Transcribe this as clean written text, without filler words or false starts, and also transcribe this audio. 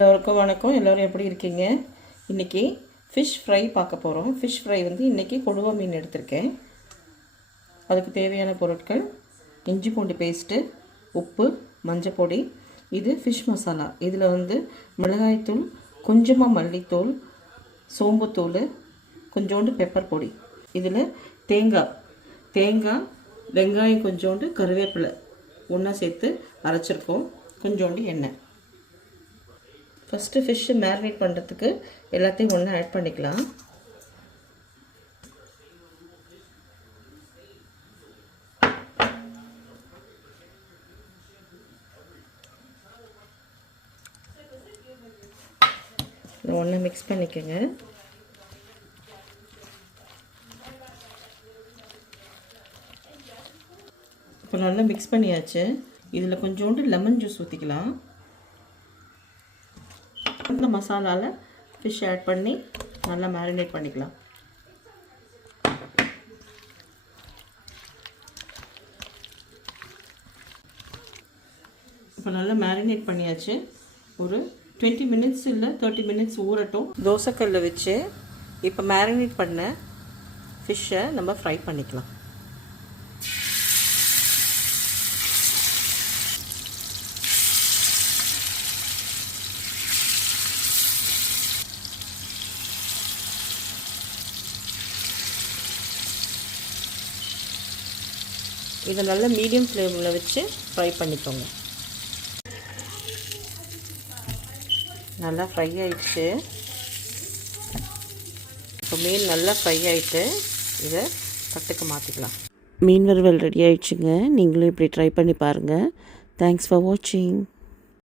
எல்லோருக்கும் வணக்கம். எல்லோரும் எப்படி இருக்கீங்க? இன்றைக்கி ஃபிஷ் ஃப்ரை பார்க்க போகிறோம். ஃபிஷ் ஃப்ரை இன்றைக்கி கொடுவா மீன் எடுத்திருக்கேன். அதுக்கு தேவையான பொருட்கள்: இஞ்சி பூண்டு பேஸ்ட்டு, உப்பு, மஞ்சப்பொடி. இது ஃபிஷ் மசாலா. இதில் மிளகாய்த்தூள், கொஞ்சமாக மல்லித்தூள், சோம்புத்தூள், கொஞ்சோண்டு பெப்பர் பொடி. இதில் தேங்காய், வெங்காயம், கொஞ்சோண்டு கருவேப்பிலை ஒன்றா சேர்த்து அரைச்சிருக்கோம். கொஞ்சோண்டு எண்ணெய். ஃபஸ்ட்டு ஃபிஷ்ஷு மேரினேட் பண்ணுறதுக்கு எல்லாத்தையும் ஒன்றா ஆட் பண்ணிக்கலாம். ஒன்றா மிக்ஸ் பண்ணிக்கோங்க. இப்போ நல்லா மிக்ஸ் பண்ணியாச்சு. இதில் கொஞ்சோண்டு லெமன் ஜூஸ் ஊற்றிக்கலாம். இந்த மசாலாவில் ஃபிஷ் ஆட் பண்ணி நல்லா மேரினேட் பண்ணிக்கலாம். இப்போ நல்லா மேரினேட் பண்ணியாச்சு. ஒரு 20 மினிட்ஸ் இல்லை 30 மினிட்ஸ் ஊறட்டும். தோசைக்கல்ல வச்சு இப்போ மேரினேட் பண்ண ஃபிஷ்ஷை நம்ம ஃப்ரை பண்ணிக்கலாம். இதை நல்லா மீடியம் ஃப்ளேமில் வச்சு ஃப்ரை பண்ணிக்கோங்க. நல்லா ஃப்ரை ஆயிடுச்சு. இப்போ மீன் நல்லா ஃப்ரை ஆகிட்டு இதை தட்டுக்கு மாற்றிக்கலாம். மீன் வறுவல் ரெடி ஆயிடுச்சுங்க. நீங்களும் இப்படி ட்ரை பண்ணி பாருங்கள். தேங்க்ஸ் ஃபார் வாட்சிங்.